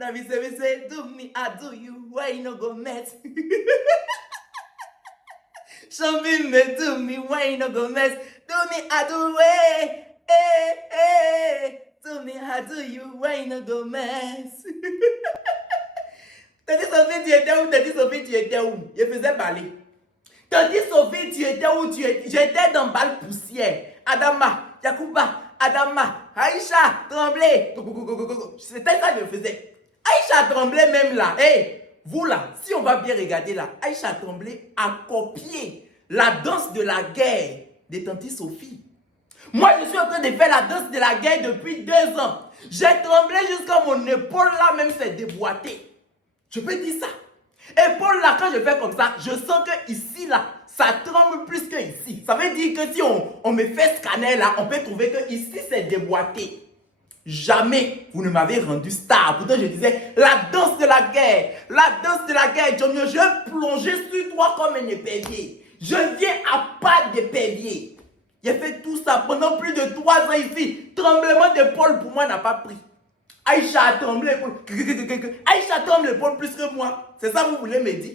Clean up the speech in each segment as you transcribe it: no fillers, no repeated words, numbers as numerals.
Now we say, do me, I do you, why you no go mess? Show me, do me, why you no go mess? Do me, I do way, do me, I do you, why you no go mess? T'as dit Sophie, tu étais où? T'as dit Sophie, tu étais où? Je faisais baler. T'as dit Sophie, tu étais où? J'étais dans balle poussière. Adama, Yakuba, Adama, Aïcha, Tremblay. C'était ça que je faisais. Aïcha Tremblay même là. Hey, vous là, si on va bien regarder là, Aïcha Tremblay a copié la danse de la guerre de Tante Sophie. Moi, je suis en train de faire la danse de la guerre depuis 2 ans. J'ai tremblé jusqu'à mon épaule là même s'est déboîtée. Je peux dire ça. Épaule là, quand je fais comme ça, je sens que ici là, ça tremble plus que ici. Ça veut dire que si on me fait scanner là, on peut trouver que ici c'est déboîté. Jamais vous ne m'avez rendu star. Pourtant je disais, la danse de la guerre, Jomio, je plongeais sur toi comme un épervier. Je viens à pas d'épervier. J'ai fait tout ça pendant plus de 3 ans ici. Tremblement d'épaule pour moi n'a pas pris. Aïcha a tremblé l'épaule. Aïcha tremble l'épaule plus que moi. C'est ça que vous voulez me dire?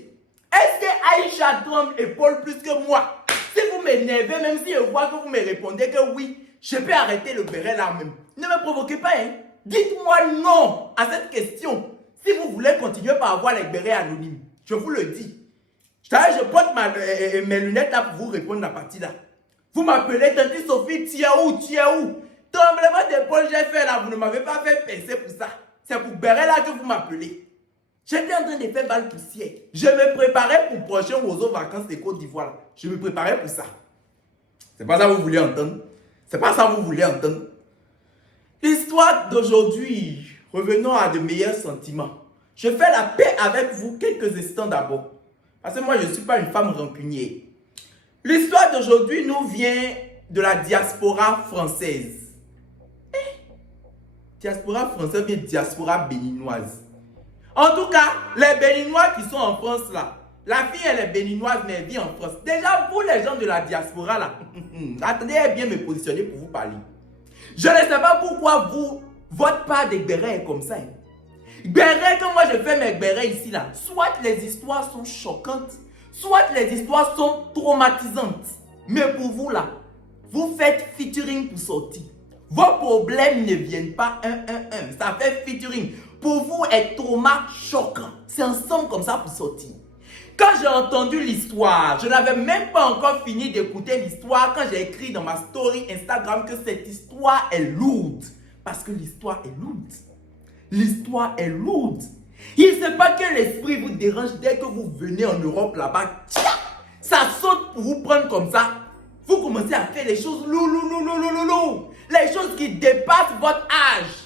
Est-ce que Aïcha tremble l'épaule plus que moi? Si vous m'énervez, même si je vois que vous me répondez que oui, je peux arrêter le béret là même. Ne me provoquez pas, hein. Dites-moi non à cette question. Si vous voulez continuer par avoir les bérets anonymes, je vous le dis. Je porte mes lunettes là pour vous répondre la partie là. Vous m'appelez Tante Sophie, tu es où? Tremblement d'épaule, j'ai fait là, vous ne m'avez pas fait penser pour ça. C'est pour béret là que vous m'appelez. J'étais en train de faire balle poussière. Je me préparais pour prochain Roseau vacances de Côte d'Ivoire. Je me préparais pour ça. C'est pas ça que vous voulez entendre. C'est pas ça que vous voulez entendre. L'histoire d'aujourd'hui, revenons à de meilleurs sentiments. Je fais la paix avec vous quelques instants d'abord. Parce que moi, je ne suis pas une femme rancunière. L'histoire d'aujourd'hui nous vient de la diaspora française. Diaspora française vient diaspora béninoise. En tout cas, les Béninois qui sont en France là, la fille elle est béninoise mais elle vit en France. Déjà, vous les gens de la diaspora là, attendez à bien me positionner pour vous parler. Je ne sais pas pourquoi votre part des bérets est comme ça. Bérets, quand moi je fais mes bérets ici là, soit les histoires sont choquantes, soit les histoires sont traumatisantes. Mais pour vous là, vous faites featuring pour sortir. Vos problèmes ne viennent pas un. Ça fait featuring. Pour vous, est trauma choquant. C'est ensemble comme ça pour sortir. Quand j'ai entendu l'histoire, je n'avais même pas encore fini d'écouter l'histoire quand j'ai écrit dans ma story Instagram que cette histoire est lourde. Parce que l'histoire est lourde. L'histoire est lourde. Il ne sait pas que l'esprit vous dérange dès que vous venez en Europe là-bas. Ça saute pour vous prendre comme ça. Vous commencez à faire les choses lourd. Les choses qui dépassent votre âge.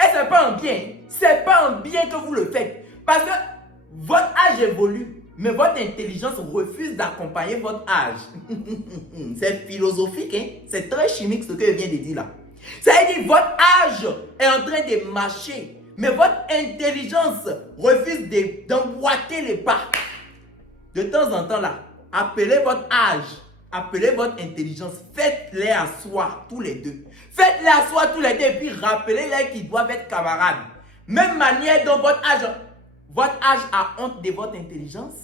Et c'est pas un bien. C'est pas un bien que vous le faites. Parce que votre âge évolue. Mais votre intelligence refuse d'accompagner votre âge. C'est philosophique, hein? C'est très chimique ce que je viens de dire là. Ça veut dire votre âge est en train de marcher. Mais votre intelligence refuse d'emboîter les pas. De temps en temps là, appelez votre âge. Appelez votre intelligence. Faites-les asseoir tous les deux. Faites-les asseoir tous les deux et puis rappelez-les qu'ils doivent être camarades. Même manière dont votre âge a honte de votre intelligence.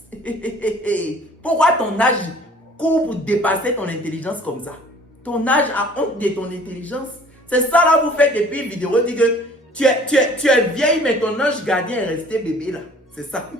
Pourquoi ton âge court pour dépasser ton intelligence comme ça? Ton âge a honte de ton intelligence. C'est ça là vous faites depuis une vidéo. Dit que tu es vieille mais ton ange gardien est resté bébé là. C'est ça.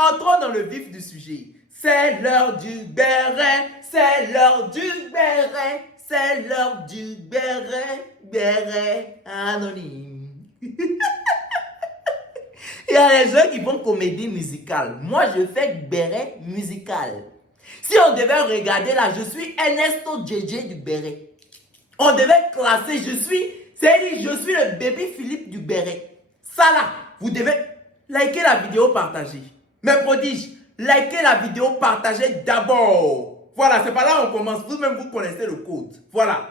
Entrons dans le vif du sujet. C'est l'heure du béret, c'est l'heure du béret, c'est l'heure du béret, béret anonyme. Il y a les gens qui font comédie musicale. Moi, je fais béret musical. Si on devait regarder là, je suis Ernesto JJ du béret. On devait classer, je suis le bébé Philippe du béret. Ça là, vous devez liker la vidéo, partager. Mes prodiges, likez la vidéo, partagez d'abord. Voilà, c'est par là qu'on commence. Vous-même, vous connaissez le code. Voilà.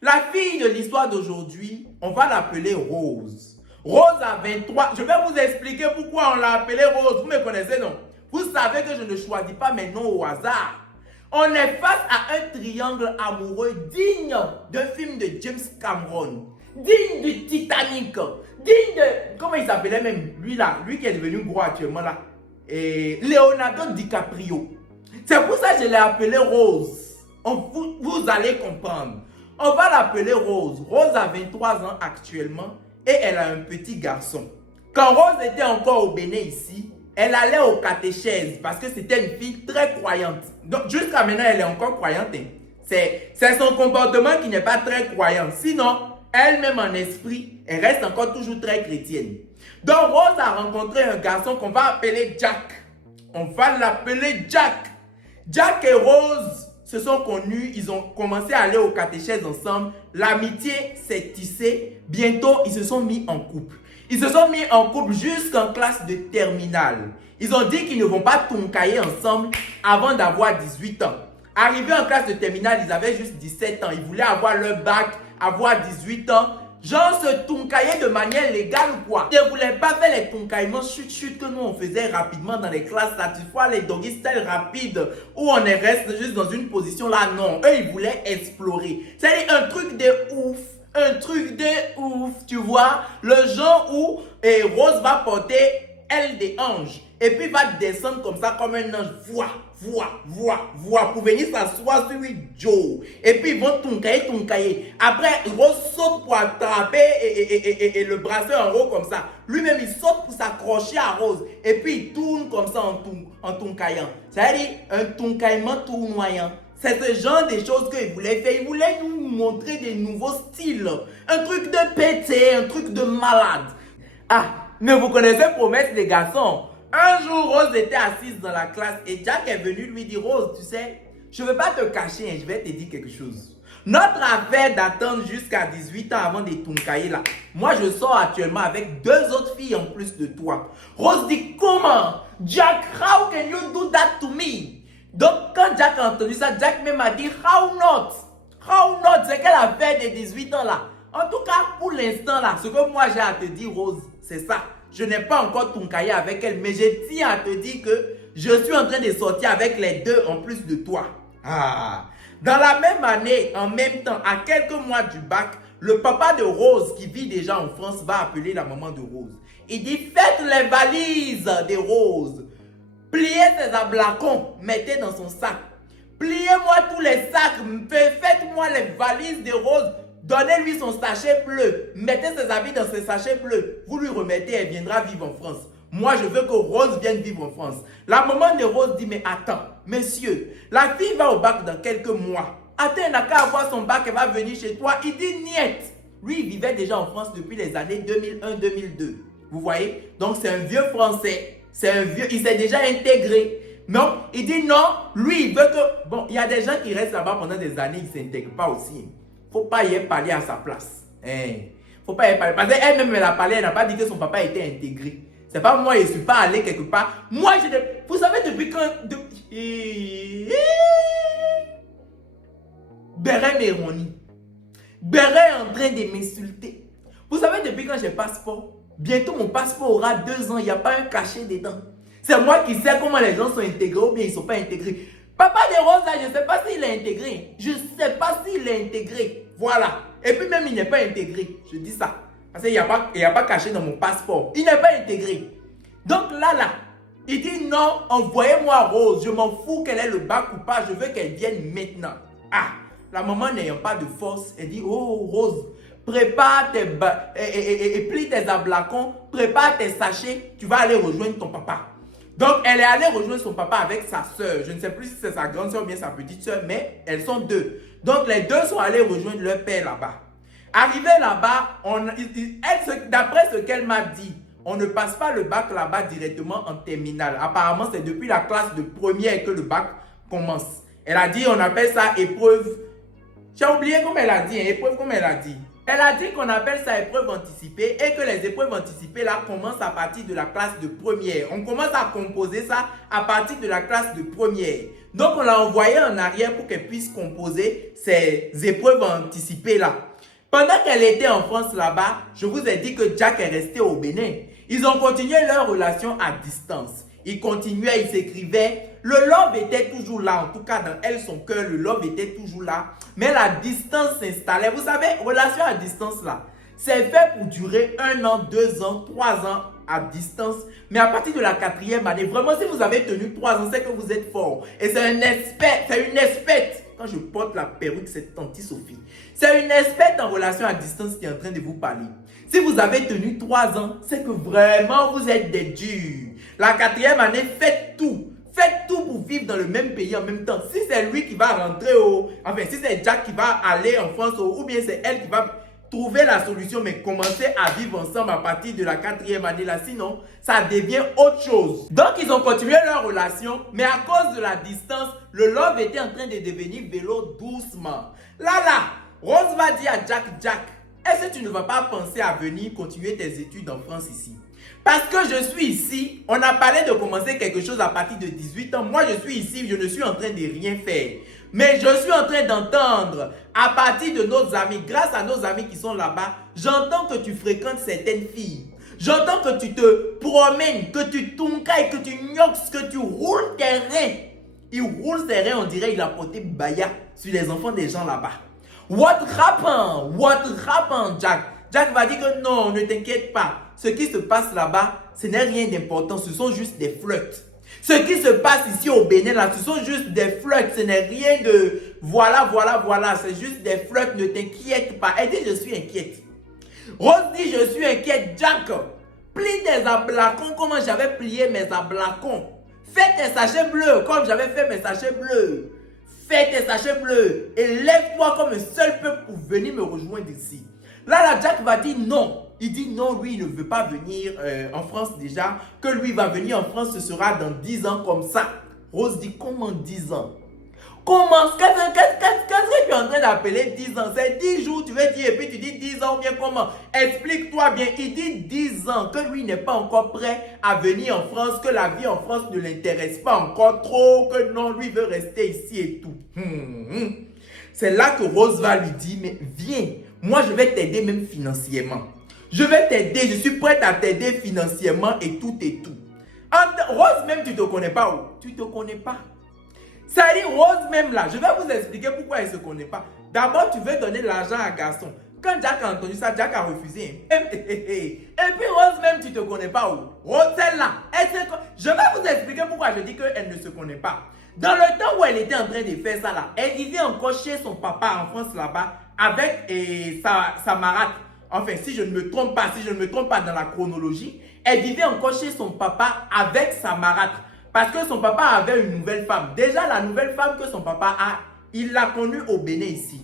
La fille de l'histoire d'aujourd'hui, on va l'appeler Rose. Rose a 23. Je vais vous expliquer pourquoi on l'a appelée Rose. Vous me connaissez, non? Vous savez que je ne choisis pas mes noms au hasard. On est face à un triangle amoureux digne d'un film de James Cameron, digne du Titanic, digne de... Comment il s'appelait même? Lui là, lui qui est devenu gros actuellement là. Et Leonardo DiCaprio. C'est pour ça que je l'ai appelé Rose. Vous allez comprendre. On va l'appeler Rose. Rose a 23 ans actuellement et elle a un petit garçon. Quand Rose était encore au Bénin ici, elle allait au catéchèse parce que c'était une fille très croyante. Donc jusqu'à maintenant, elle est encore croyante. Hein. C'est son comportement qui n'est pas très croyant. Sinon, elle-même en esprit, elle reste encore toujours très chrétienne. Donc Rose a rencontré un garçon qu'on va appeler Jack. On va l'appeler Jack. Jack et Rose se sont connus, ils ont commencé à aller au catéchèse ensemble. L'amitié s'est tissée. Bientôt, ils se sont mis en couple. Ils se sont mis en couple jusqu'en classe de terminale. Ils ont dit qu'ils ne vont pas tonkailler ensemble avant d'avoir 18 ans. Arrivés en classe de terminale, ils avaient juste 17 ans. Ils voulaient avoir leur bac, avoir 18 ans. Genre se tonkailler de manière légale ou quoi? Ils ne voulaient pas faire les tonkaillements chut-chut que nous on faisait rapidement dans les classes. Là, tu vois les doggy style rapides où on reste juste dans une position là. Non, eux ils voulaient explorer. C'est un truc de ouf. Un truc de ouf, tu vois. Le genre où Rose va porter aile des anges. Et puis va descendre comme ça comme un ange. Pour venir s'asseoir sur lui, Joe. Et puis ils vont tonkailler. Après, Rose saute pour attraper et le brasser en haut comme ça. Lui-même, il saute pour s'accrocher à Rose. Et puis il tourne comme ça en tonkaillant. C'est-à-dire un tonkaillement tournoyant. C'est ce genre de choses qu'il voulait faire. Il voulait nous montrer des nouveaux styles. Un truc de pété, un truc de malade. Ah, mais vous connaissez Promesse des garçons. Un jour, Rose était assise dans la classe et Jack est venu lui dire, Rose, tu sais, je ne veux pas te cacher, je vais te dire quelque chose. Notre affaire d'attendre jusqu'à 18 ans avant de tonkailler là. Moi, je sors actuellement avec 2 autres filles en plus de toi. Rose dit, comment? Jack, how can you do that to me? Donc, quand Jack a entendu ça, Jack même a dit, how not? How not? C'est quelle affaire de 18 ans là? En tout cas, pour l'instant là, ce que moi j'ai à te dire, Rose, c'est ça. Je n'ai pas encore tonkaillé avec elle, mais je tiens à te dire que je suis en train de sortir avec les 2 en plus de toi. Ah. Dans la même année, en même temps, à quelques mois du bac, le papa de Rose, qui vit déjà en France, va appeler la maman de Rose. Il dit, faites les valises de Rose. Pliez ses ablacons, mettez dans son sac. Pliez-moi tous les sacs, faites-moi les valises de Rose. Donnez-lui son sachet bleu. Mettez ses habits dans ses sachets bleus. Vous lui remettez, elle viendra vivre en France. Moi, je veux que Rose vienne vivre en France. La maman de Rose dit, mais attends, monsieur, la fille va au bac dans quelques mois. Attends, elle n'a qu'à avoir son bac, elle va venir chez toi. Il dit, niet. Lui, il vivait déjà en France depuis les années 2001-2002. Vous voyez? Donc, c'est un vieux Français. C'est un vieux, il s'est déjà intégré. Non, il dit non, lui, il veut que... Bon, il y a des gens qui restent là-bas pendant des années, ils ne s'intègrent pas aussi. Faut pas y parler à sa place. Faut pas y parler. Parce qu'elle-même, elle a parlé, elle n'a pas dit que son papa était intégré. C'est pas moi, je ne suis pas allé quelque part. Moi, vous savez, depuis quand... Béret m'éroni. Béret est en train de m'insulter. Vous savez, depuis quand j'ai passeport, bientôt mon passeport aura 2 ans, il n'y a pas un cachet dedans. C'est moi qui sais comment les gens sont intégrés ou bien ils ne sont pas intégrés. Papa de Rose, là, je ne sais pas s'il est intégré. Je ne sais pas s'il est intégré. Voilà. Et puis même, il n'est pas intégré. Je dis ça. Parce qu'il n'y a pas caché dans mon passeport. Il n'est pas intégré. Donc là, il dit non, envoyez-moi Rose. Je m'en fous qu'elle ait le bac ou pas. Je veux qu'elle vienne maintenant. Ah, la maman n'ayant pas de force, elle dit, oh Rose, prépare tes et plie tes ablacons, prépare tes sachets, tu vas aller rejoindre ton papa. Donc, elle est allée rejoindre son papa avec sa soeur. Je ne sais plus si c'est sa grande soeur ou bien sa petite soeur, mais elles sont 2. Donc, les 2 sont allés rejoindre leur père là-bas. Arrivé là-bas, d'après ce qu'elle m'a dit, on ne passe pas le bac là-bas directement en terminale. Apparemment, c'est depuis la classe de première que le bac commence. Elle a dit, on appelle ça épreuve. J'ai oublié comment elle a dit, épreuve comme elle a dit. Elle a dit qu'on appelle ça épreuve anticipée et que les épreuves anticipées là commencent à partir de la classe de première. On commence à composer ça à partir de la classe de première. Donc on l'a envoyée en arrière pour qu'elle puisse composer ces épreuves anticipées là. Pendant qu'elle était en France là-bas, je vous ai dit que Jack est resté au Bénin. Ils ont continué leur relation à distance. Ils continuaient, ils s'écrivaient. Le love était toujours là. En tout cas, dans elle, son cœur, le love était toujours là. Mais la distance s'installait. Vous savez, relation à distance là, c'est fait pour durer 1 an, 2 ans, 3 ans à distance. Mais à partir de la 4e année, vraiment, si vous avez tenu 3 ans, c'est que vous êtes fort. Et c'est un expert, c'est une experte. Quand je porte la perruque, c'est Tanti Sophie. C'est une experte en relation à distance qui est en train de vous parler. Si vous avez tenu 3 ans, c'est que vraiment vous êtes des durs. La 4e année, faites tout. Faites tout pour vivre dans le même pays en même temps. Si c'est lui qui va rentrer enfin, si c'est Jack qui va aller en France ou bien c'est elle qui va trouver la solution, mais commencer à vivre ensemble à partir de la 4e année là. Sinon, ça devient autre chose. Donc, ils ont continué leur relation, mais à cause de la distance, le love était en train de devenir vélo doucement. Là, Rose va dire à Jack, est-ce que tu ne vas pas penser à venir continuer tes études en France ici? Parce que je suis ici, on a parlé de commencer quelque chose à partir de 18 ans. Moi, je suis ici, je ne suis en train de rien faire. Mais je suis en train d'entendre, à partir de nos amis, grâce à nos amis qui sont là-bas, j'entends que tu fréquentes certaines filles. J'entends que tu te promènes, que tu toncailles, que tu gnoxes, que tu roules tes reins. Il roule ses reins, on dirait il a porté baya sur les enfants des gens là-bas. What happened, Jack? Jack va dire que non, ne t'inquiète pas. Ce qui se passe là-bas, ce n'est rien d'important, ce sont juste des flirts. Ce qui se passe ici au Bénin, là, ce sont juste des flirts, ce n'est rien de voilà, c'est juste des flirts, ne t'inquiète pas. Elle dit, je suis inquiète. Rose dit, je suis inquiète. Jack, plie tes ablacons comme j'avais plié mes ablacons. Fais tes sachets bleus comme j'avais fait mes sachets bleus. Fais tes sachets bleus et lève-toi comme un seul peuple pour venir me rejoindre ici. Là, Jack va dire non. Il dit non, lui, il ne veut pas venir en France déjà. Que lui va venir en France, ce sera dans 10 ans comme ça. Rose dit, comment 10 ans? Comment? Qu'est-ce que tu es en train d'appeler 10 ans? C'est 10 jours, tu veux dire, et puis tu dis 10 ans ou bien comment? Explique-toi bien. Il dit 10 ans, que lui n'est pas encore prêt à venir en France, que la vie en France ne l'intéresse pas encore trop, que non, lui veut rester ici et tout. C'est là que Rose va lui dire, mais viens, moi je vais t'aider même financièrement. Je vais t'aider, je suis prête à t'aider financièrement et tout et tout. Rose même, tu ne te connais pas où? Tu ne te connais pas. Ça dit Rose même là, je vais vous expliquer pourquoi elle ne se connaît pas. D'abord, tu veux donner l'argent à garçon. Quand Jack a entendu ça, Jack a refusé. Et puis Rose même, tu ne te connais pas où? Rose, celle-là, je vais vous expliquer pourquoi je dis qu'elle ne se connaît pas. Dans le temps où elle était en train de faire ça là, elle vivait encore chez son papa en France là-bas avec sa marâtre. Enfin, si je ne me trompe pas dans la chronologie, elle vivait encore chez son papa avec sa marâtre. Parce que son papa avait une nouvelle femme. Déjà, la nouvelle femme que son papa a, il l'a connue au Bénin ici.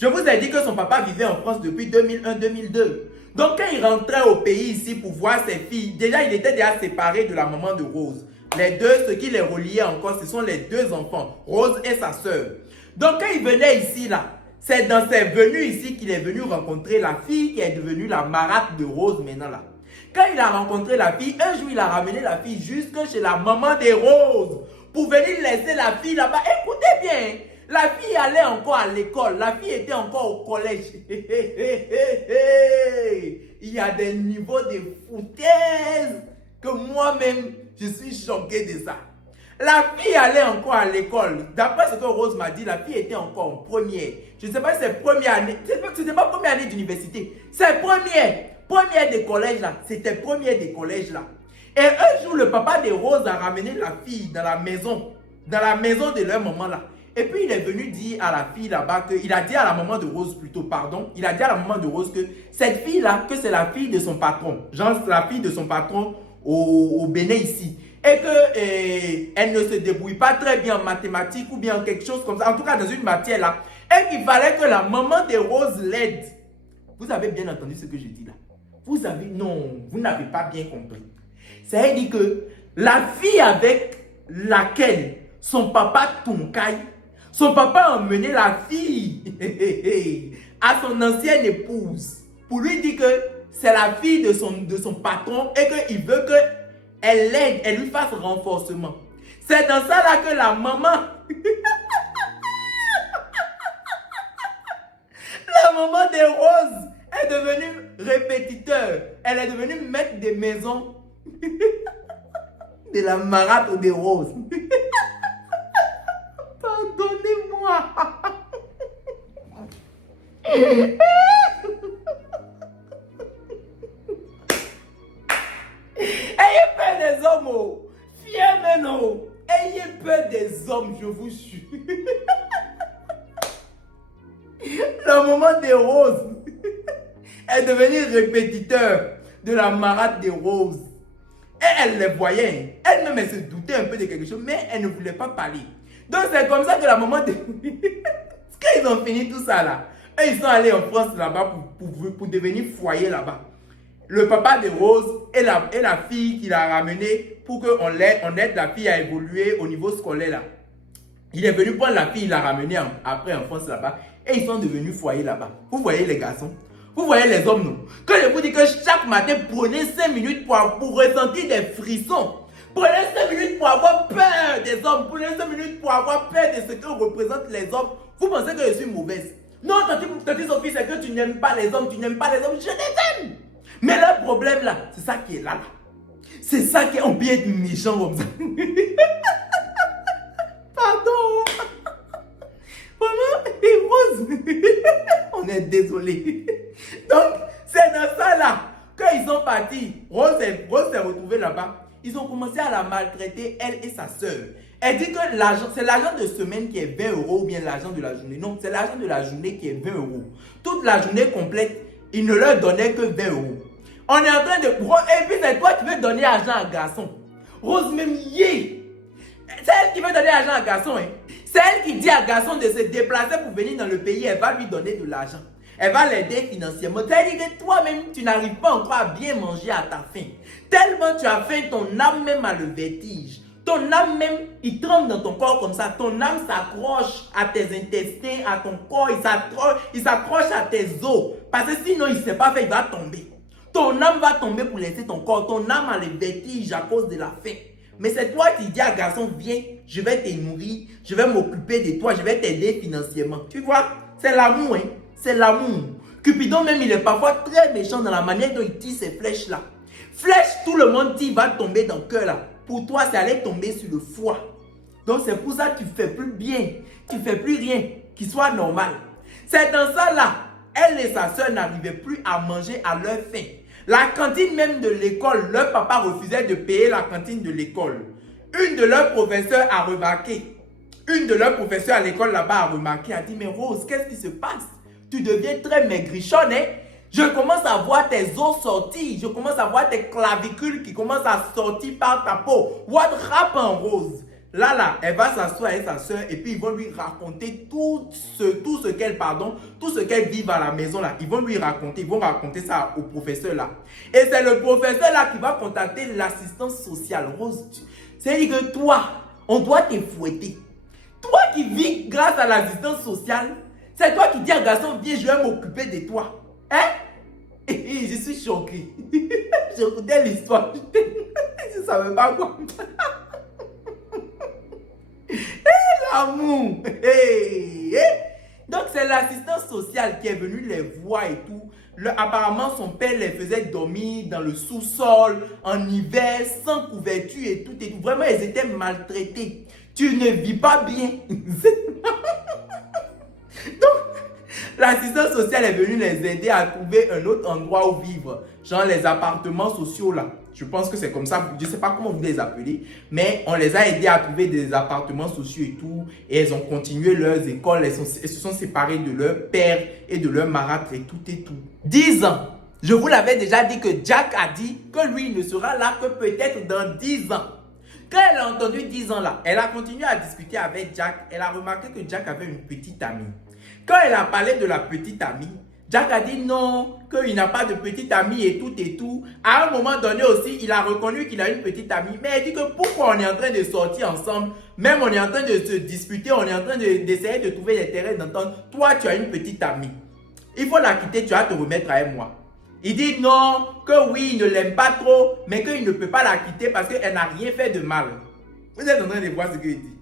Je vous ai dit que son papa vivait en France depuis 2001-2002. Donc, quand il rentrait au pays ici pour voir ses filles, déjà, il était déjà séparé de la maman de Rose. Les deux, ce qui les reliait encore, ce sont les deux enfants, Rose et sa sœur. Donc, quand il venait ici, là, c'est dans ses venues ici qu'il est venu rencontrer la fille qui est devenue la marâtre de Rose maintenant là. Quand il a rencontré la fille, un jour il a ramené la fille jusque chez la maman de Rose pour venir laisser la fille là-bas. Écoutez bien, la fille allait encore à l'école, la fille était encore au collège. Il y a des niveaux de foutaise que moi-même je suis choqué de ça. La fille allait encore à l'école. D'après ce que Rose m'a dit, la fille était encore en première. Je ne sais pas si c'est première année. Ce n'est pas première année d'université. C'est première des collèges là. C'était première des collèges là. Et un jour, le papa de Rose a ramené la fille dans la maison de leur maman là. Et puis il est venu dire à la fille là-bas que, il a dit à la maman de Rose plutôt, pardon. Il a dit à la maman de Rose que cette fille là, que c'est la fille de son patron. Genre, c'est la fille de son patron au Bénin ici. Et qu'elle ne se débrouille pas très bien en mathématiques ou bien quelque chose comme ça, en tout cas dans une matière là, et qu'il fallait que la maman de Rose l'aide. Vous avez bien entendu ce que je dis là? Non, vous n'avez pas bien compris. Ça veut dire que la fille avec laquelle son papa toncaille, son papa a emmené la fille à son ancienne épouse pour lui dire que c'est la fille de son patron et qu'il veut que elle l'aide, elle lui fasse renforcement. C'est dans ça là que la maman maman de Rose est devenue répétiteur. Elle est devenue maître des maisons de la marâtre de Rose. Pardonnez-moi. Ayez peur des hommes, oh. Fiers maintenant. Ayez peur des hommes, je vous jure. La maman de Rose est devenue répétiteur de la marâtre de Rose. Et elle les voyait. Elle-même, elle se doutait un peu de quelque chose, mais elle ne voulait pas parler. Donc, c'est comme ça que la maman de... Quand ils ont fini tout ça là, eux, ils sont allés en France là-bas pour devenir foyer là-bas. Le papa de Rose et la fille qu'il a ramenée pour qu'on aide la fille à évoluer au niveau scolaire là. Il est venu prendre la fille, il l'a ramenée après en France là-bas. Et ils sont devenus foyer là-bas. Vous voyez les garçons? Vous voyez les hommes, non? Quand je vous dis que chaque matin, prenez 5 minutes pour ressentir des frissons. Prenez 5 minutes pour avoir peur des hommes. Prenez 5 minutes pour avoir peur de ce que représentent les hommes. Vous pensez que je suis mauvaise? Non, tante Sophie, c'est que tu n'aimes pas les hommes. Tu n'aimes pas les hommes. Je les aime. Mais le problème là, c'est ça qui est là. C'est ça qui est... On peut être méchant comme ça. Pardon. Maman et Rose. On est désolé. Donc, c'est dans ça là. Quand ils sont partis, Rose s'est retrouvée là-bas. Ils ont commencé à la maltraiter, elle et sa soeur. Elle dit que c'est l'argent de semaine qui est 20 € ou bien l'argent de la journée. Non, c'est l'argent de la journée qui est 20 €. Toute la journée complète, ils ne leur donnaient que 20 €. On est en train de... Et puis c'est toi qui veux donner argent à un garçon. Rose même yé. C'est elle qui veut donner argent à un garçon. Hein. C'est elle qui dit à un garçon de se déplacer pour venir dans le pays. Elle va lui donner de l'argent. Elle va l'aider financièrement. C'est-à-dire que toi-même, tu n'arrives pas encore à bien manger à ta faim. Tellement tu as faim, ton âme même a le vertige. Ton âme même, il tremble dans ton corps comme ça. Ton âme s'accroche à tes intestins, à ton corps. Il s'accroche à tes os. Parce que sinon, il ne s'est pas fait, il va tomber. Ton âme va tomber pour laisser ton corps. Ton âme a le vertige à cause de la faim. Mais c'est toi qui dis à garçon, viens, je vais te nourrir, je vais m'occuper de toi, je vais t'aider financièrement. Tu vois, c'est l'amour, hein. C'est l'amour. Cupidon même, il est parfois très méchant dans la manière dont il tire ses flèches là. Flèche, tout le monde dit, va tomber dans le cœur là. Pour toi, c'est aller tomber sur le foie. Donc c'est pour ça que tu ne fais plus bien, tu ne fais plus rien qui soit normal. C'est dans ça là, elle et sa soeur n'arrivaient plus à manger à leur faim. La cantine même de l'école, leur papa refusait de payer la cantine de l'école. Une de leurs professeurs a remarqué. Une de leurs professeurs à l'école là-bas a remarqué, a dit, mais Rose, qu'est-ce qui se passe? Tu deviens très maigrichonne, hein? Je commence à voir tes os sortir. Je commence à voir tes clavicules qui commencent à sortir par ta peau. What happened, Rose? Là, elle va s'asseoir avec sa soeur et puis ils vont lui raconter tout ce qu'elle vit à la maison là. Ils vont raconter ça au professeur là. Et c'est le professeur là qui va contacter l'assistance sociale. Rose, c'est-à-dire que toi, on doit te fouetter. Toi qui vis grâce à l'assistance sociale, c'est toi qui dis à garçon, viens, je vais m'occuper de toi. Hein? Et je suis choqué. J'écoutais l'histoire. Je ne savais pas quoi. L'amour. Donc c'est l'assistance sociale qui est venue les voir et tout. Apparemment son père les faisait dormir dans le sous-sol en hiver sans couverture et tout. Vraiment ils étaient maltraités. Tu ne vis pas bien. Donc l'assistance sociale est venue les aider à trouver un autre endroit où vivre. Genre les appartements sociaux là. Je pense que c'est comme ça. Je ne sais pas comment vous les appelez. Mais on les a aidés à trouver des appartements sociaux et tout. Et elles ont continué leurs écoles. Elles se sont séparées de leur père et de leur marâtre et tout et tout. 10 ans. Je vous l'avais déjà dit que Jack a dit que lui ne sera là que peut-être dans 10 ans. Quand elle a entendu 10 ans là, elle a continué à discuter avec Jack. Elle a remarqué que Jack avait une petite amie. Quand elle a parlé de la petite amie, Jack a dit non, qu'il n'a pas de petite amie et tout et tout. À un moment donné aussi, il a reconnu qu'il a une petite amie. Mais elle dit que pourquoi on est en train de sortir ensemble, même on est en train de se disputer, on est en train d'essayer de trouver des terrains d'entente. Toi, tu as une petite amie. Il faut la quitter, tu vas te remettre avec moi. Il dit non, que oui, il ne l'aime pas trop, mais qu'il ne peut pas la quitter parce qu'elle n'a rien fait de mal. Vous êtes en train de voir ce que je dis.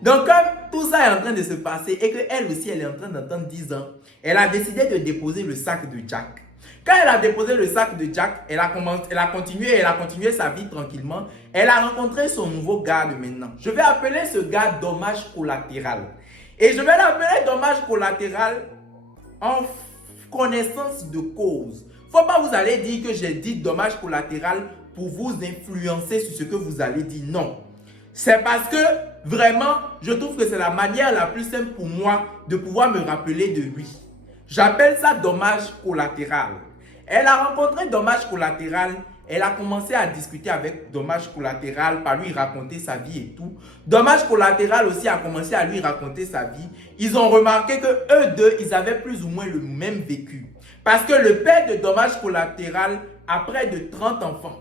Donc, comme tout ça est en train de se passer et qu'elle aussi, elle est en train d'entendre 10 ans, elle a décidé de déposer le sac de Jack. Quand elle a déposé le sac de Jack, elle a continué sa vie tranquillement. Elle a rencontré son nouveau gars de maintenant. Je vais appeler ce gars dommage collatéral. Et je vais l'appeler dommage collatéral en connaissance de cause. Faut pas vous aller dire que j'ai dit dommage collatéral pour vous influencer sur ce que vous allez dire. Non. C'est parce que vraiment, je trouve que c'est la manière la plus simple pour moi de pouvoir me rappeler de lui. J'appelle ça dommage collatéral. Elle a rencontré dommage collatéral. Elle a commencé à discuter avec dommage collatéral, par lui raconter sa vie et tout. Dommage collatéral aussi a commencé à lui raconter sa vie. Ils ont remarqué que eux deux, ils avaient plus ou moins le même vécu. Parce que le père de dommage collatéral a près de 30 enfants.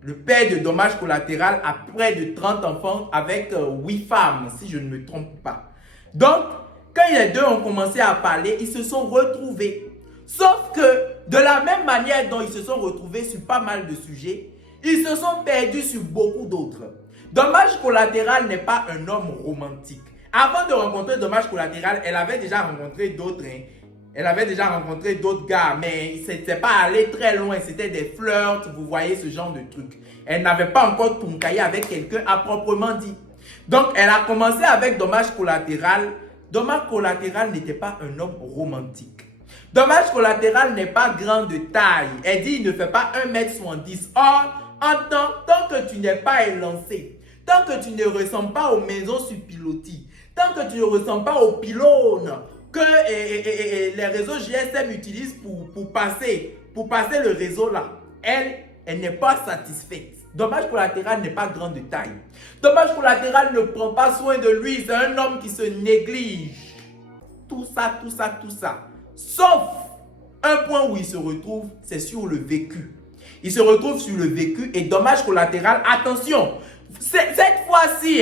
Le père de dommage collatéral a près de 30 enfants avec 8 femmes, si je ne me trompe pas. Donc, quand les deux ont commencé à parler, ils se sont retrouvés. Sauf que, de la même manière dont ils se sont retrouvés sur pas mal de sujets, ils se sont perdus sur beaucoup d'autres. Dommage collatéral n'est pas un homme romantique. Avant de rencontrer dommage collatéral, elle avait déjà rencontré d'autres. Elle avait déjà rencontré d'autres gars, mais c'était pas allé très loin. C'était des flirts, vous voyez ce genre de trucs. Elle n'avait pas encore tonkaillé avec quelqu'un à proprement dit. Donc, elle a commencé avec dommage collatéral. Dommage collatéral n'était pas un homme romantique. Dommage collatéral n'est pas grand de taille. Elle dit il ne fait pas 1m70. Or, tant que tu n'es pas élancé, tant que tu ne ressembles pas aux maisons sur pilotis, tant que tu ne ressembles pas aux pylônes que les réseaux GSM utilisent pour passer le réseau là, elle n'est pas satisfaite. Dommage collatéral n'est pas grand de taille. Dommage collatéral ne prend pas soin de lui. C'est un homme qui se néglige. Tout ça. Sauf un point où il se retrouve, c'est sur le vécu. Il se retrouve sur le vécu et dommage collatéral. Attention, cette fois-ci,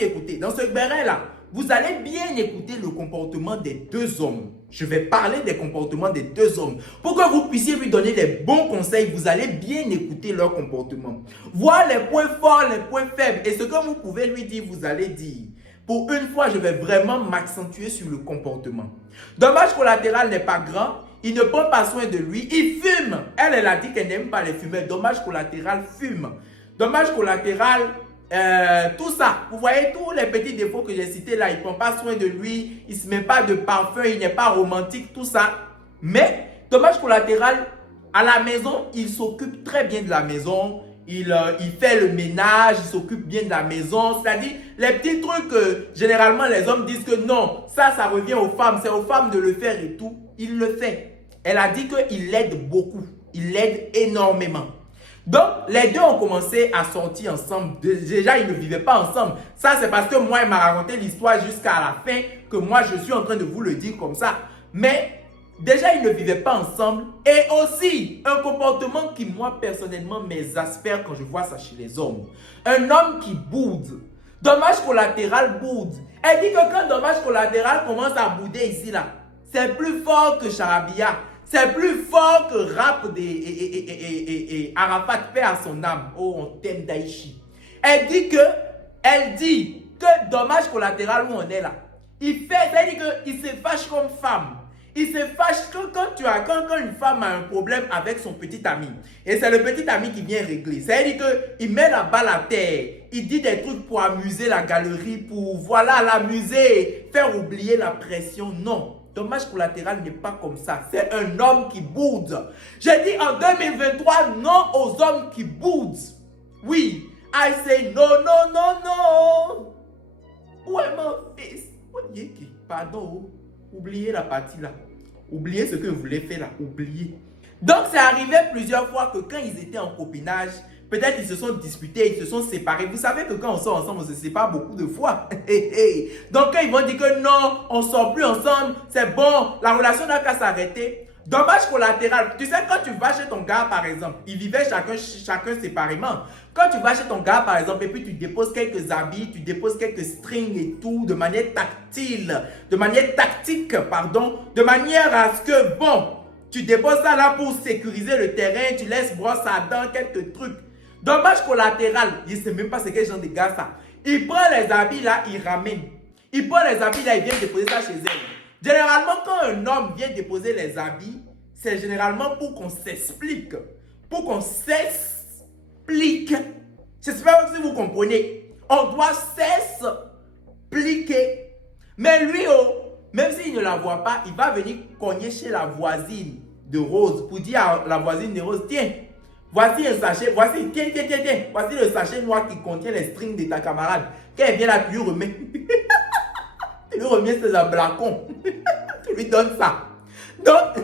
écoutez, dans ce béret-là, vous allez bien écouter le comportement des deux hommes. Je vais parler des comportements des deux hommes. Pour que vous puissiez lui donner des bons conseils, vous allez bien écouter leur comportement. Voir les points forts, les points faibles. Et ce que vous pouvez lui dire, vous allez dire. Pour une fois, je vais vraiment m'accentuer sur le comportement. Dommage collatéral n'est pas grand. Il ne prend pas soin de lui. Il fume. Elle a dit qu'elle n'aime pas les fumeurs. Dommage collatéral fume. Dommage collatéral, tout ça. Vous voyez tous les petits défauts que j'ai cités là. Il ne prend pas soin de lui. Il ne se met pas de parfum. Il n'est pas romantique. Tout ça. Mais, dommage collatéral, à la maison, il s'occupe très bien de la maison. Il fait le ménage, il s'occupe bien de la maison. C'est-à-dire, les petits trucs que généralement les hommes disent que non, ça revient aux femmes. C'est aux femmes de le faire et tout. Il le fait. Elle a dit qu'il l'aide beaucoup. Il l'aide énormément. Donc, les deux ont commencé à sortir ensemble. Déjà, ils ne vivaient pas ensemble. Ça, c'est parce que moi, il m'a raconté l'histoire jusqu'à la fin que moi, je suis en train de vous le dire comme ça. Mais déjà, ils ne vivaient pas ensemble. Et aussi, un comportement qui, moi, personnellement, m'exaspère quand je vois ça chez les hommes. Un homme qui boude. Dommage collatéral boude. Elle dit que quand dommage collatéral commence à bouder ici, là, c'est plus fort que Charabia. C'est plus fort que rap et Arafat paix à son âme. Oh, on t'aime Daïchi. Elle dit que dommage collatéral où on est là. C'est-à-dire qu'il se fâche comme femme. Il se fâche quand une femme a un problème avec son petit ami. Et c'est le petit ami qui vient régler. C'est-à-dire qu'il met la balle à terre. Il dit des trucs pour amuser la galerie, pour l'amuser, faire oublier la pression. Non. Dommage collatéral n'est pas comme ça. C'est un homme qui boude. J'ai dit en 2023, non aux hommes qui boudent. Oui. I say no. Où est mon fils? Pardon. Oubliez la partie là. Oubliez ce que vous voulez faire là. Oubliez. Donc, c'est arrivé plusieurs fois que quand ils étaient en copinage, peut-être ils se sont disputés, ils se sont séparés. Vous savez que quand on sort ensemble, on se sépare beaucoup de fois. Donc, quand ils vont dire que non, on ne sort plus ensemble, c'est bon, la relation n'a qu'à s'arrêter. Dommage collatéral. Tu sais, quand tu vas chez ton gars, par exemple, ils vivaient chacun séparément. Quand tu vas chez ton gars, par exemple, et puis tu déposes quelques habits, tu déposes quelques strings et tout, de manière tactique, de manière à ce que, bon, tu déposes ça là pour sécuriser le terrain, tu laisses brosse à dents, quelques trucs. Dommage collatéral, il ne sait même pas ce quel genre de gars ça. Il prend les habits là, il ramène. Il prend les habits là, il vient déposer ça chez elle. Généralement, quand un homme vient déposer les habits, c'est généralement pour qu'on s'explique. Pour qu'on s'explique. Je ne sais pas si vous comprenez. On doit s'expliquer. Mais lui, même s'il ne la voit pas, il va venir cogner chez la voisine de Rose pour dire à la voisine de Rose, tiens, voici un sachet, tiens, voici le sachet noir qui contient les strings de ta camarade. Quand elle vient là, tu lui remets. Tu lui remets ses ablacons. Tu lui donnes ça. Donc,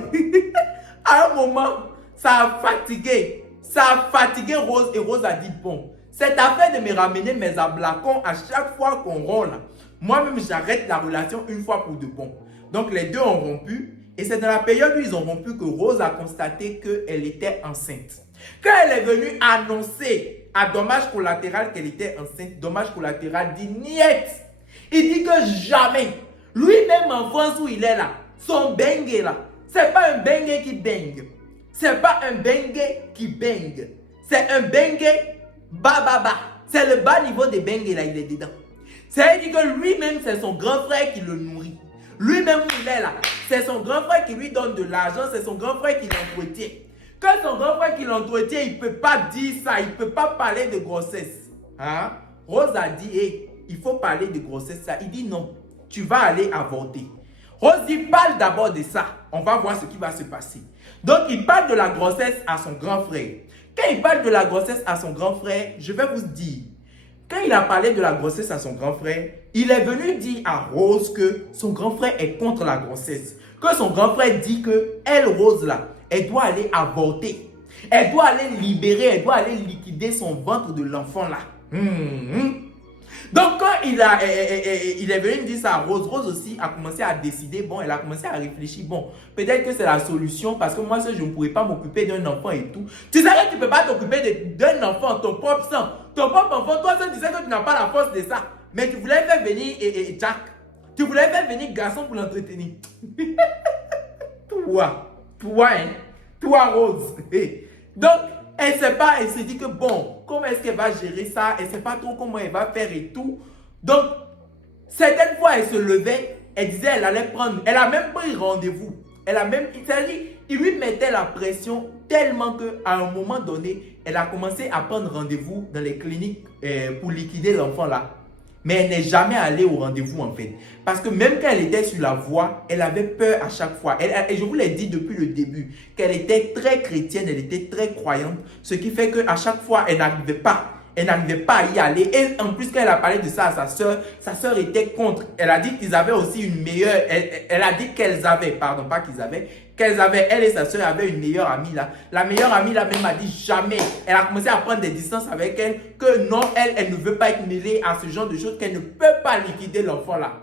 à un moment, ça a fatigué. Ça a fatigué Rose et Rose a dit, bon, cette affaire de me ramener mes ablacons à chaque fois qu'on rompt là, moi-même, j'arrête la relation une fois pour de bon. Donc, les deux ont rompu. Et c'est dans la période où ils ont rompu que Rose a constaté qu'elle était enceinte. Quand elle est venue annoncer à Dommage Collatéral qu'elle était enceinte, Dommage Collatéral dit niet. Il dit que jamais, lui-même en France où il est là, son bengue là, c'est pas un bengue qui bang. C'est pas un bengue qui bang. C'est un bengue bas. C'est le bas niveau des bengue là, il est dedans. C'est-à-dire que lui-même, c'est son grand frère qui le nourrit. Lui-même, il est là. C'est son grand frère qui lui donne de l'argent. C'est son grand frère qui l'entretient. Quand son grand frère qui l'entretient, il ne peut pas dire ça. Il ne peut pas parler de grossesse. Hein? Rose a dit, hey, il faut parler de grossesse. Ça. Il dit non, tu vas aller avorter. Rose dit, parle d'abord de ça. On va voir ce qui va se passer. Donc, il parle de la grossesse à son grand frère. Quand il parle de la grossesse à son grand frère, je vais vous dire, quand il a parlé de la grossesse à son grand frère, il est venu dire à Rose que son grand frère est contre la grossesse. Que son grand frère dit que elle, Rose là, elle doit aller avorter. Elle doit aller libérer, elle doit aller liquider son ventre de l'enfant là. Donc quand il est venu dire ça à Rose, Rose aussi a commencé à décider, bon, elle a commencé à réfléchir, bon, peut-être que c'est la solution parce que moi, je ne pourrais pas m'occuper d'un enfant et tout. Tu sais que tu ne peux pas t'occuper d'un enfant, ton propre sang, ton propre enfant, toi, tu sais que tu n'as pas la force de ça. Mais tu voulais faire venir Jack, tu voulais faire venir garçon pour l'entretenir. Toi, Rose. Donc, elle ne sait pas, elle se dit que bon, comment est-ce qu'elle va gérer ça? Elle ne sait pas trop comment elle va faire et tout. Donc, certaines fois, elle se levait, elle disait elle allait prendre, elle a même pris rendez-vous. Elle a même, c'est-à-dire, il lui mettait la pression tellement qu'à un moment donné, elle a commencé à prendre rendez-vous dans les cliniques pour liquider l'enfant là. Mais elle n'est jamais allée au rendez-vous en fait. Parce que même quand elle était sur la voie, elle avait peur à chaque fois. Et je vous l'ai dit depuis le début, qu'elle était très chrétienne, elle était très croyante. Ce qui fait qu'à chaque fois, elle n'arrivait pas à y aller. Et en plus, quand elle a parlé de ça à sa sœur était contre. Elle a dit qu'ils avaient aussi une meilleure... Elle a dit qu'elles avaient, pardon, pas qu'ils avaient, elle et sa soeur avaient une meilleure amie là. La meilleure amie là même a dit jamais. Elle a commencé à prendre des distances avec elle. Que non, elle ne veut pas être mêlée à ce genre de choses. Qu'elle ne peut pas liquider l'enfant là.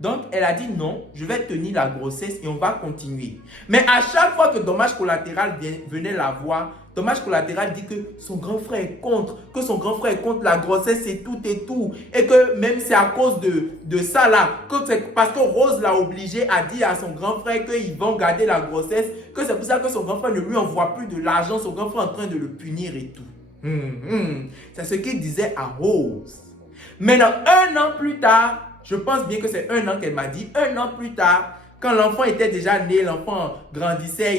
Donc, elle a dit non, je vais tenir la grossesse et on va continuer. Mais à chaque fois que Dommage Collatéral venait la voir, Dommage Collatéral dit que son grand frère est contre, la grossesse et tout. Et que même c'est à cause de ça là, que c'est parce que Rose l'a obligé à dire à son grand frère qu'ils vont garder la grossesse, que c'est pour ça que son grand frère ne lui envoie plus de l'argent, son grand frère est en train de le punir et tout. C'est ce qu'il disait à Rose. Maintenant, 1 an plus tard, je pense bien que c'est 1 an qu'elle m'a dit, 1 an plus tard, quand l'enfant était déjà né, l'enfant grandissait,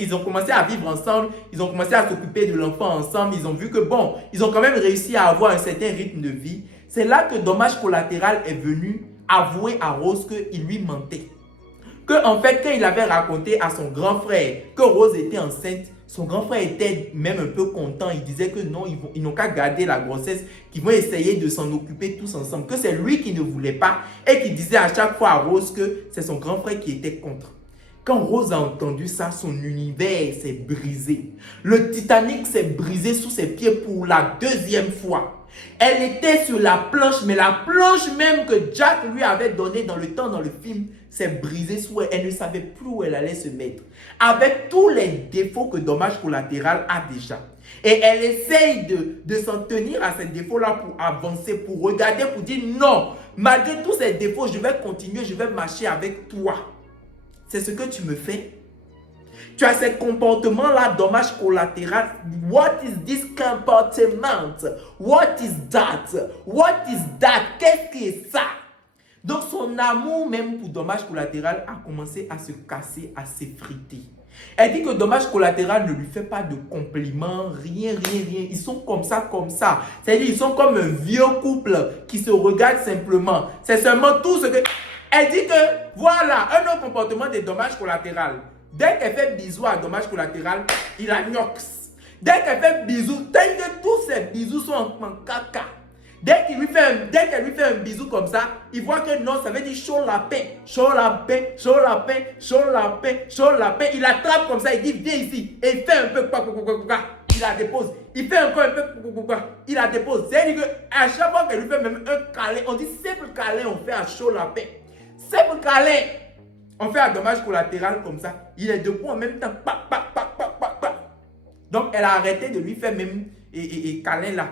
ils ont commencé à vivre ensemble, ils ont commencé à s'occuper de l'enfant ensemble, ils ont vu que bon, ils ont quand même réussi à avoir un certain rythme de vie. C'est là que Dommage Collatéral est venu avouer à Rose qu'il lui mentait. Que en fait, quand il avait raconté à son grand frère que Rose était enceinte, son grand frère était même un peu content. Il disait que non, ils n'ont qu'à garder la grossesse, qu'ils vont essayer de s'en occuper tous ensemble. Que c'est lui qui ne voulait pas et qui disait à chaque fois à Rose que c'est son grand frère qui était contre. Quand Rose a entendu ça, son univers s'est brisé. Le Titanic s'est brisé sous ses pieds pour la 2e fois. Elle était sur la planche, mais la planche même que Jack lui avait donnée dans le film s'est brisée sous elle. Elle ne savait plus où elle allait se mettre. Avec tous les défauts que Dommage Collatéral a déjà. Et elle essaye de s'en tenir à ces défauts-là pour avancer, pour regarder, pour dire non, malgré tous ces défauts, je vais continuer, je vais marcher avec toi. C'est ce que tu me fais. Tu as ces comportements-là, dommage collatéral. What is this comportement? What is that? What is that? Qu'est-ce que c'est ça? Donc, son amour même pour dommage collatéral a commencé à se casser, à s'effriter. Elle dit que dommage collatéral ne lui fait pas de compliments, rien. Ils sont comme ça. C'est-à-dire, ils sont comme un vieux couple qui se regarde simplement. C'est seulement tout ce que... Elle dit que, voilà, un autre comportement de dommage collatéral. Dès qu'elle fait bisous à dommage collatéral, il a gnox. Dès qu'elle fait bisous, dès que tous ces bisous sont en caca. Dès qu'elle lui fait un bisou comme ça, il voit que non, ça veut dire chaud la paix. Il attrape comme ça, il dit viens ici. Et il fait un peu, il la dépose. Il fait encore un peu, il la dépose. C'est-à-dire qu'à chaque fois qu'elle lui fait même un câlin, on dit simple câlin, on fait à chaud la paix. Simple câlin, on fait un dommage collatéral comme ça. Il est debout en même temps. Donc, elle a arrêté de lui faire même câlin là.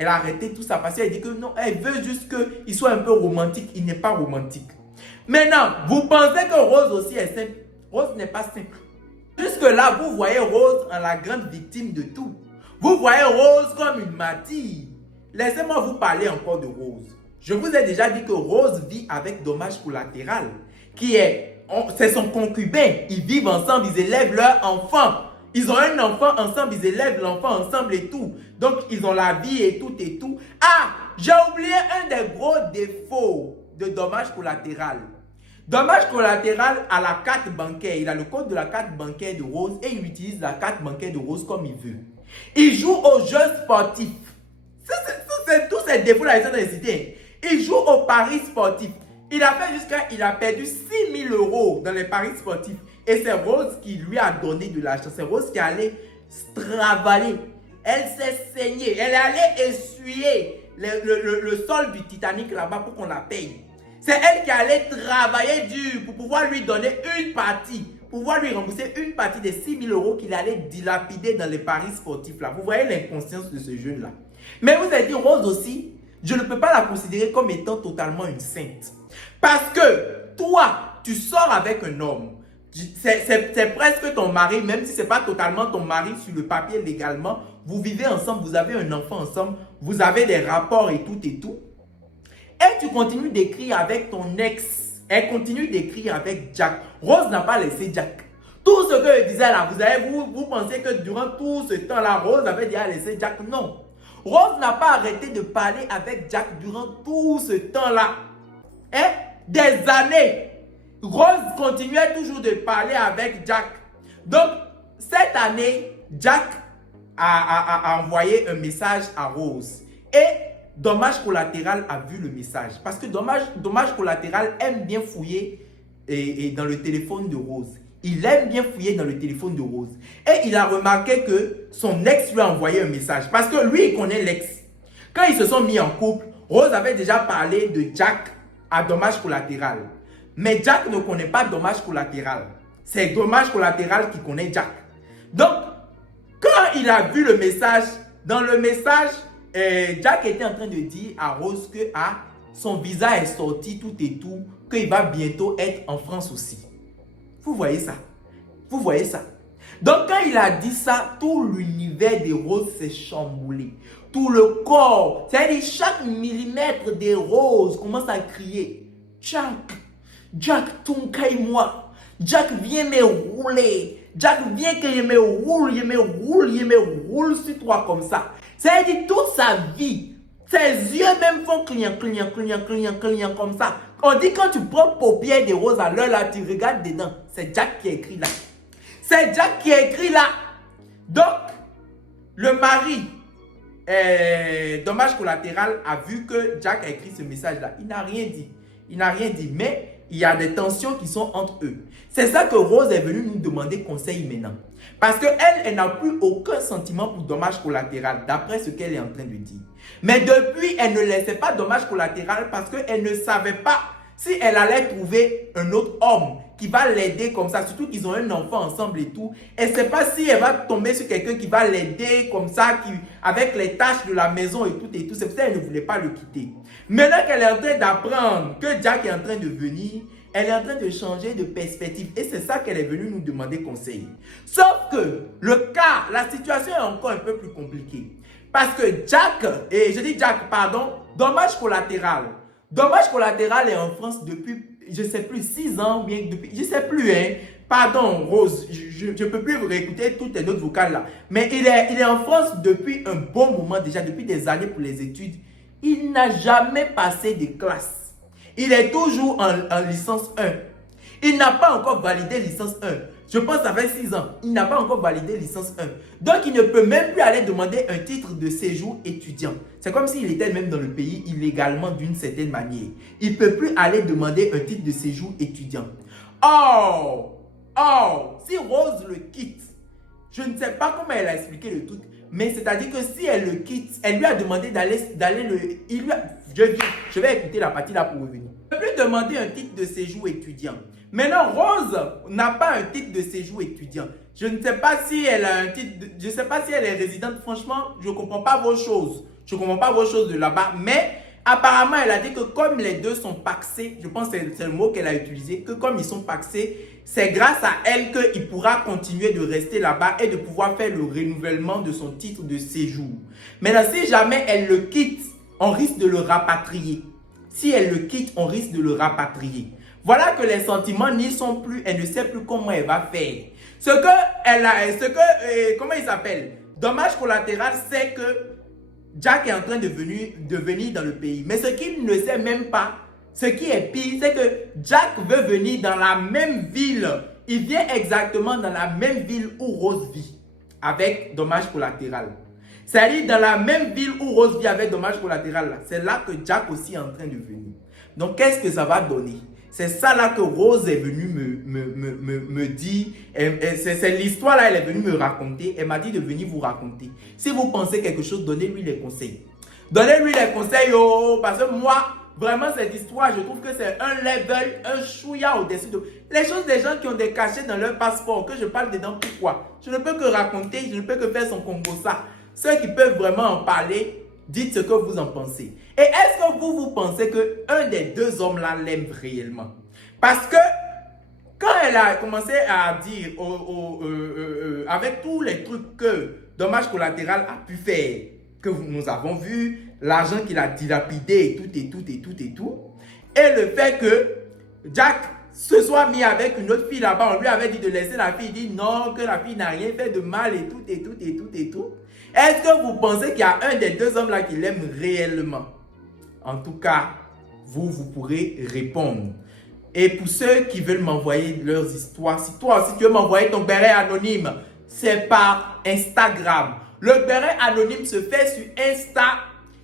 Elle a arrêté tout ça parce qu'elle dit que non, elle veut juste qu'il soit un peu romantique. Il n'est pas romantique. Maintenant, vous pensez que Rose aussi est simple. Rose n'est pas simple. Jusque-là, vous voyez Rose en la grande victime de tout. Vous voyez Rose comme une martyre. Laissez-moi vous parler encore de Rose. Je vous ai déjà dit que Rose vit avec dommage collatéral. C'est son concubin. Ils vivent ensemble, ils élèvent leur enfant. Ils ont un enfant ensemble, ils élèvent l'enfant ensemble et tout. Donc, ils ont la vie et tout. Ah, j'ai oublié un des gros défauts de dommage collatéral. Dommage collatéral à la carte bancaire. Il a le code de la carte bancaire de Rose et il utilise la carte bancaire de Rose comme il veut. Il joue aux jeux sportifs. C'est tous ces défauts-là, ils sont dans les cités. Il joue aux paris sportifs. Il a fait il a perdu 6 000 € dans les paris sportifs. Et c'est Rose qui lui a donné de l'argent. C'est Rose qui allait travailler. Elle s'est saignée. Elle est allée essuyer le sol du Titanic là-bas pour qu'on la paye. C'est elle qui allait travailler dur pour pouvoir lui donner une partie. Pour pouvoir lui rembourser une partie des 6 000 € qu'il allait dilapider dans les paris sportifs là. Vous voyez l'inconscience de ce jeune-là. Mais vous avez dit, Rose aussi, je ne peux pas la considérer comme étant totalement une sainte. Parce que toi, tu sors avec un homme. C'est presque ton mari, même si ce n'est pas totalement ton mari sur le papier légalement. Vous vivez ensemble, vous avez un enfant ensemble, vous avez des rapports et tout. Et tu continues d'écrire avec ton ex. Elle continue d'écrire avec Jack. Rose n'a pas laissé Jack. Tout ce que je disais là, vous pensez que durant tout ce temps-là, Rose avait déjà laissé Jack? Non. Rose n'a pas arrêté de parler avec Jack durant tout ce temps-là. Des années. Rose continuait toujours de parler avec Jack. Donc, cette année, Jack a envoyé un message à Rose. Et dommage collatéral a vu le message. Parce que dommage collatéral aime bien fouiller dans le téléphone de Rose. Il aime bien fouiller dans le téléphone de Rose. Et il a remarqué que son ex lui a envoyé un message. Parce que lui, il connaît l'ex. Quand ils se sont mis en couple, Rose avait déjà parlé de Jack à dommage collatéral. Mais Jack ne connaît pas dommage collatéral. C'est dommage collatéral qui connaît Jack. Donc, quand il a vu le message, dans le message, Jack était en train de dire à Rose que son visa est sorti, tout, qu'il va bientôt être en France aussi. Vous voyez ça? Vous voyez ça? Donc, quand il a dit ça, tout l'univers de Rose s'est chamboulé. Tout le corps, c'est-à-dire chaque millimètre de Rose commence à crier. Jack, Tonkai-moi. Jack, viens me rouler. Jack, viens que je me roule sur toi comme ça. C'est-à-dire toute sa vie, ses yeux même font clignant comme ça. On dit quand tu prends paupières de Rose à l'heure là, tu regardes dedans. C'est Jack qui a écrit là. C'est Jack qui a écrit là. Donc, le mari, dommage collatéral, a vu que Jack a écrit ce message-là. Il n'a rien dit. Mais il y a des tensions qui sont entre eux. C'est ça que Rose est venue nous demander conseil maintenant. Parce qu'elle n'a plus aucun sentiment pour dommage collatéral, d'après ce qu'elle est en train de dire. Mais depuis, elle ne laissait pas dommage collatéral parce qu'elle ne savait pas si elle allait trouver un autre homme qui va l'aider comme ça, surtout qu'ils ont un enfant ensemble et tout. Elle ne sait pas si elle va tomber sur quelqu'un qui va l'aider comme ça, avec les tâches de la maison et tout. C'est pour ça qu'elle ne voulait pas le quitter. Maintenant qu'elle est en train d'apprendre que Jack est en train de venir, Elle est en train de changer de perspective et c'est ça qu'elle est venue nous demander conseil. Sauf que le cas, la situation est encore un peu plus compliquée. Parce que Jack, et je dis Jack, pardon, dommage collatéral. Dommage collatéral est en France depuis, je ne sais plus, 6 ans, bien depuis, je ne sais plus, hein. Pardon, Rose, je ne peux plus vous réécouter toutes les notes vocales là. Mais il est en France depuis un bon moment déjà, depuis des années pour les études. Il n'a jamais passé de classe. Il est toujours en licence 1. Il n'a pas encore validé licence 1. Je pense que ça fait 6 ans. Il n'a pas encore validé licence 1. Donc, il ne peut même plus aller demander un titre de séjour étudiant. C'est comme s'il était même dans le pays illégalement d'une certaine manière. Il ne peut plus aller demander un titre de séjour étudiant. Oh, si Rose le quitte, je ne sais pas comment elle a expliqué le truc, mais c'est-à-dire que si elle le quitte, elle lui a demandé d'aller je vais écouter la partie là pour revenir. Elle ne peut plus demander un titre de séjour étudiant. Maintenant, Rose n'a pas un titre de séjour étudiant. Je ne sais pas si elle a un titre, je ne sais pas si elle est résidente. Franchement, je ne comprends pas vos choses. Je ne comprends pas vos choses de là-bas. Mais apparemment, elle a dit que comme les deux sont paxés, je pense que c'est le mot qu'elle a utilisé, que comme ils sont paxés, c'est grâce à elle qu'il pourra continuer de rester là-bas et de pouvoir faire le renouvellement de son titre de séjour. Maintenant, si jamais elle le quitte, on risque de le rapatrier. Si elle le quitte, on risque de le rapatrier. Voilà que les sentiments n'y sont plus, elle ne sait plus comment elle va faire. Comment il s'appelle? Dommage collatéral, c'est que Jack est en train de venir dans le pays. Mais ce qu'il ne sait même pas, ce qui est pire, c'est que Jack veut venir dans la même ville. Il vient exactement dans la même ville où Rose vit, avec dommage collatéral. C'est-à-dire dans la même ville où Rose vit avec dommage collatéral. C'est là que Jack aussi est en train de venir. Donc, qu'est-ce que ça va donner? C'est ça là que Rose est venue me dire. C'est l'histoire là, elle est venue me raconter. Elle m'a dit de venir vous raconter. Si vous pensez quelque chose, donnez-lui les conseils. Donnez-lui les conseils, oh, parce que moi, vraiment, cette histoire, je trouve que c'est un level, un chouïa au-dessus de... Les choses des gens qui ont des cachets dans leur passeport, que je parle dedans, pourquoi? Je ne peux que raconter, je ne peux que faire son Congo ça. Ceux qui peuvent vraiment en parler, dites ce que vous en pensez. Et est-ce que vous pensez qu'un des deux hommes là l'aime réellement? Parce que quand elle a commencé à dire avec tous les trucs que dommage collatéral a pu faire, que nous avons vu, l'argent qu'il a dilapidé et tout, et le fait que Jack se soit mis avec une autre fille là-bas, on lui avait dit de laisser la fille, il dit non, que la fille n'a rien fait de mal et tout. Est-ce que vous pensez qu'il y a un des deux hommes là qui l'aime réellement? En tout cas, vous pourrez répondre. Et pour ceux qui veulent m'envoyer leurs histoires, si toi aussi tu veux m'envoyer ton béret anonyme, c'est par Instagram. Le béret anonyme se fait sur Insta.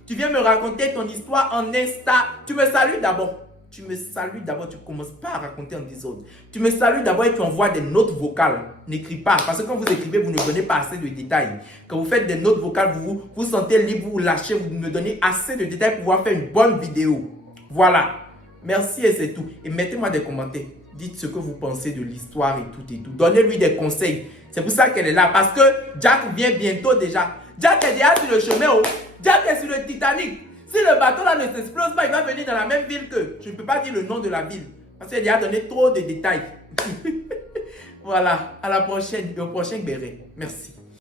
Tu viens me raconter ton histoire en Insta. Tu me salues d'abord. Tu ne commences pas à raconter en désordre. Tu me salues d'abord et tu envoies des notes vocales. N'écris pas, parce que quand vous écrivez, vous ne donnez pas assez de détails. Quand vous faites des notes vocales, vous vous sentez libre, vous lâchez, vous me donnez assez de détails pour pouvoir faire une bonne vidéo. Voilà. Merci et c'est tout. Et mettez-moi des commentaires. Dites ce que vous pensez de l'histoire et tout. Donnez-lui des conseils. C'est pour ça qu'elle est là. Parce que Jack vient bientôt déjà. Jack est déjà sur le chemin. Oh. Jack est sur le Titanic. Si le bateau là ne s'explose pas, il va venir dans la même ville que. Je ne peux pas dire le nom de la ville. Parce qu'il a donné trop de détails. Voilà. À la prochaine. Au prochain béret. Merci.